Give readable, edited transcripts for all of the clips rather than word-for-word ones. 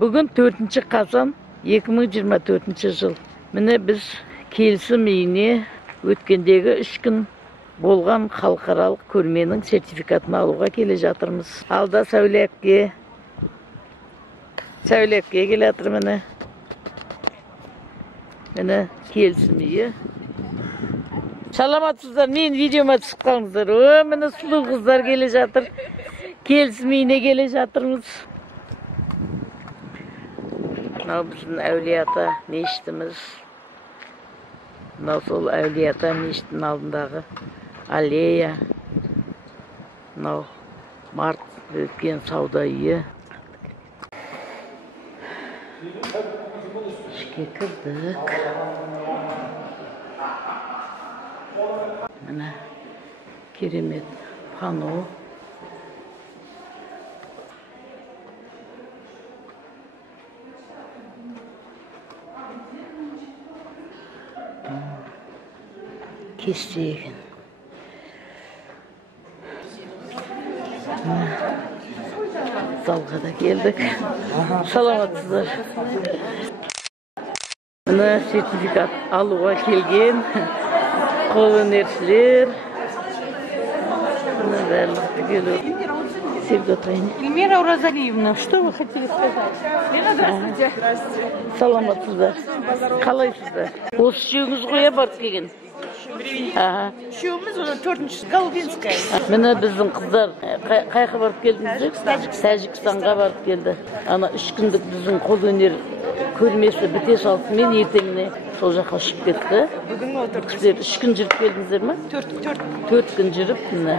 Bugün 4 Kazan 2024 жыл. Mine biz kelsim uyine ötkendegi 3 gün bolgan halkaralık көрменің sertifikatını aluga kele жатырмыз. Alda Söyleyepke kele жатыр mine. Mine kelsim uyi. Salamatsızlar, men videoma çıkıp kalыңыздар. O, mine sulu kızlar kele жатыр. Kelsim uyine kele жатырмыз. Bizim Əvliyata meşitimiz. Sol Əvliyata meşitin aldındağı alleya. Mart ötken savda uyі. İşke kırdık. Mana keremet pano. Kesecek. Zalga da geldik. Salamatsızlar. Buna sertifikat alığa kelgen. Kol önerçiler. Buna verlikti geliyor. Sevdatayın. Эльмира Уразалиевна. Что вы хотели сказать? Лена, здравствуйте. Саламатсыздар. Қалайсыздар? Осы үшеуіңіз қоя барып келген. Үшеуміз оны 4-ші Голубинская. Міне біздің қыздар қайқа барып келдіңіздер? Тәжікстанға барып келді. Ана 3 күндік біздің қолөнер көрмесі біте салысымен ертеңіне сол жаққа ұшып кетті. Бүгін отырдық. Сіздер 3 күн жүріп келдіңіздер ме? 4 күн жүріп, міне.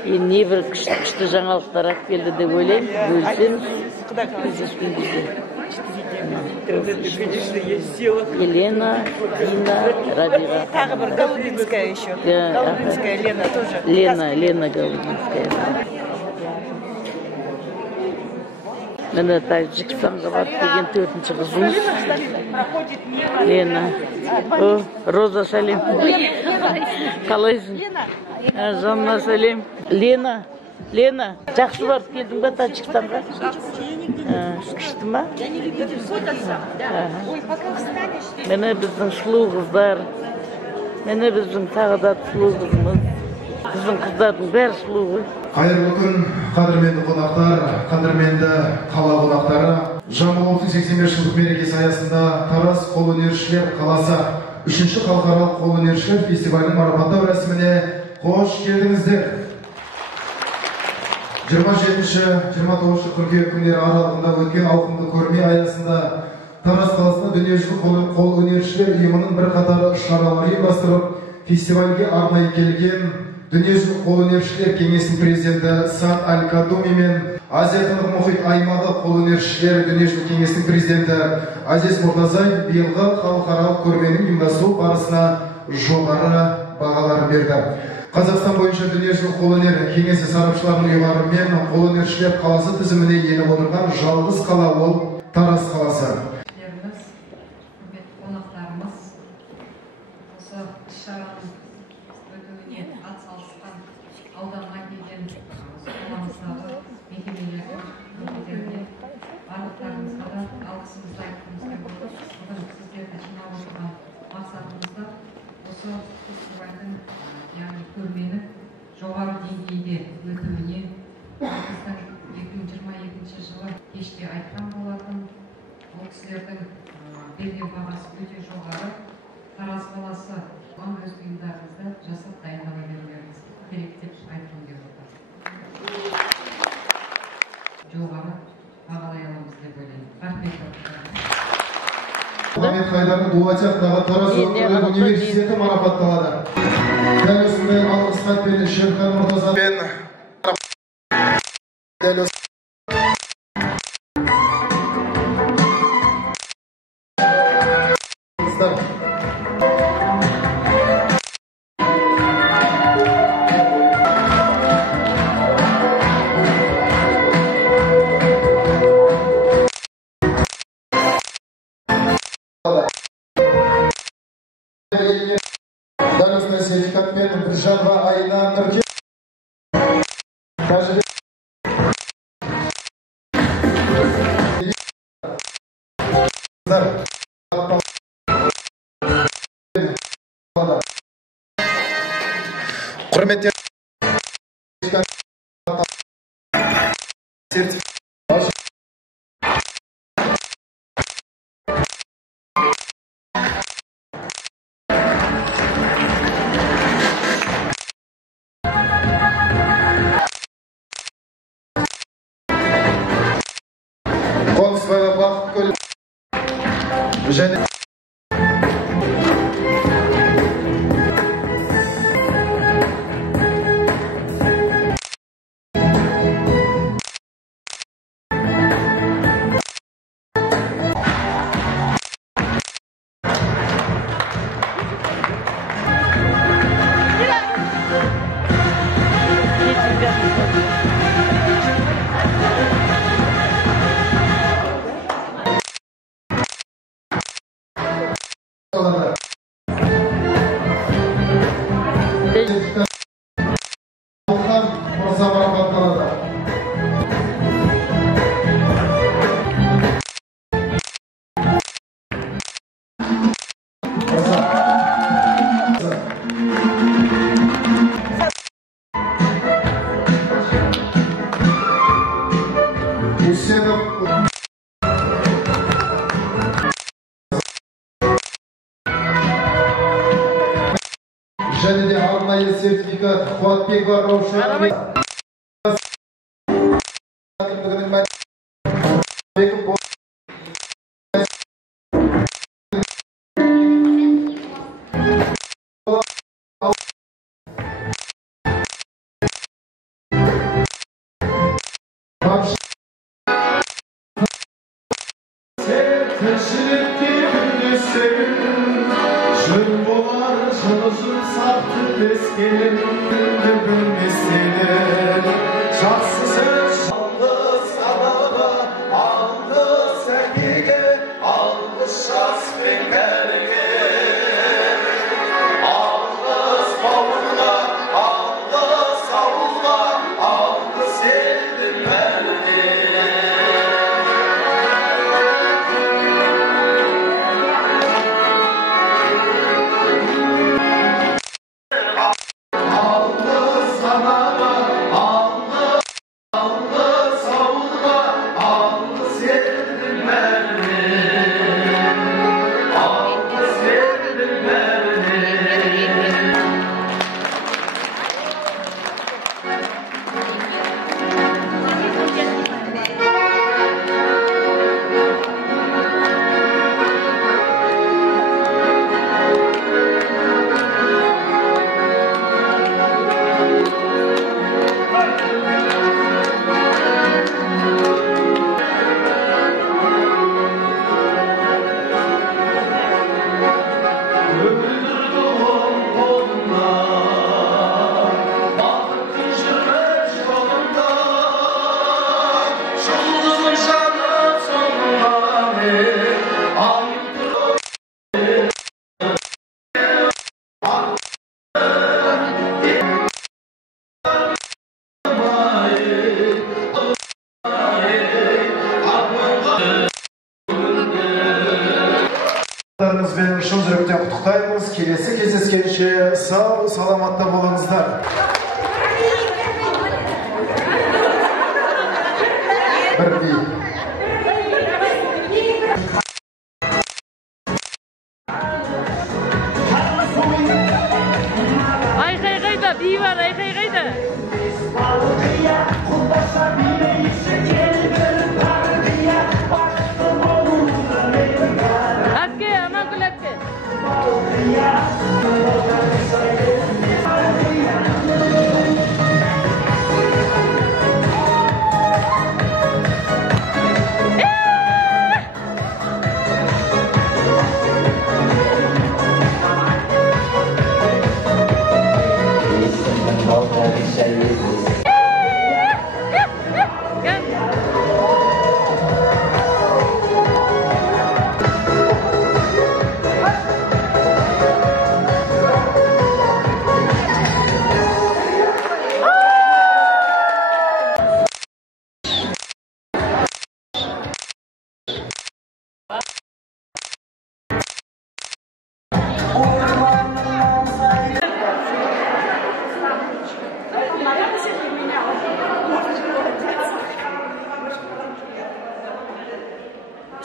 Не бір күшті жаңалықтар алып келді деп ойлаймын. Бөлсеміз. Кездескенде. Елена, Дина, Рабиға. Тағы бір Голубинская еще. Голубинская Лена тоже. Лена Голубинская. Міне Тәжікстанға барып келген 4-ші қызымыз. Лена. Роза, сәлем. Қалайсың? Жанна, сәлем. Лена, жақсы барып келдің ба Тәжікстанға? Күшті ма? Міне біздің сұлу қыздар. Міне біздің тағыда сұлу қызымыз. Біздің қыздардың бәрі сұлу ғой. Қайырлы күн, қадірменді қонақтар, қадірменді қала қонақтары. Жамбыл 85 жылдық мерекесі аясында Тараз қолөнершілер қаласы 3-ші халықаралық қолөнершілер фестивалінің марапаттау рәсіміне қош келдіңіздер. 27-29 қыркүйек күндері аралығында өткен ауқымды көрме аясында Тараз қаласында дүниежүзілік қолөнершілер ұйымының бірқатар шаралар ұйымдастырып, фестивальге арнайы келген Дүниежүзілік қолөнершілер кеңесінің президенті Саад Аль-Кадуми мен Азия-Тынық мұхит аймағы қолөнершілер дүниежүзілік кеңесінің президенті Азиз Муртазай биылғы халықаралық көрменің ұйымдастыру барысына жоғары бағалар берді. Қазақстан бойынша дүниежүзілік қолөнер кеңесі сарапшыларының ұйымдарымен қолөнершілер қаласы тізіміне еніп отырған жалғыз қала ол Тараз қаласы. Ауданға келген қаламыздағы мекемелерге, өкілдеріне барлықтарыңызға да алғысымызды айтқымыз келіп отыр. Бүгін сіздерді жинап отырған мақсатымызда осы фестивальдің, яғни көрменің жоғары деңгейде өтуіне біздің 2022 жылы кеште айтқан болатын. Ол кісілердің берген бағасы өте жоғары. Тараз қаласы өз бұйымдарыңызды жасап дайындала берулеріңіз керек деп айтқым келіп отыр. Жоғары бағалай аламыз деп ойлаймын. Рахмет. Мұхаммед Хайдардың Дулати атындағы Тараз ұлттық университеті марапатталады. Дәл осындай алғыс хатпен Шерхан Мұртаза мен дәл осындай сертификатпен Біршанба айына тіркеп Құрметті Қонысбайға бақыт көл және және де арнайы сертификат Қуатбекова Раушан шын жүректен құттықтаймыз. Келесі кездескенше сау саламатта болыңыздар. Bir bi. Ayqayqayda, bi var, ayqayqayda. Akke, aman gül akke.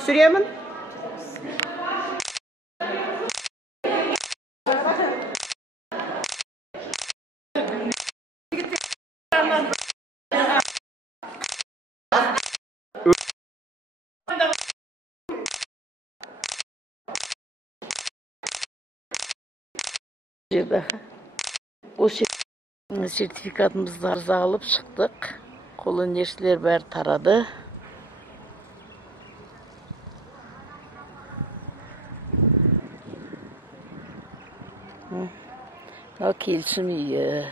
Süremin? O sertifikatımızı alıp çıktık. Kol öneriler bär taradı. O kilsim iyi.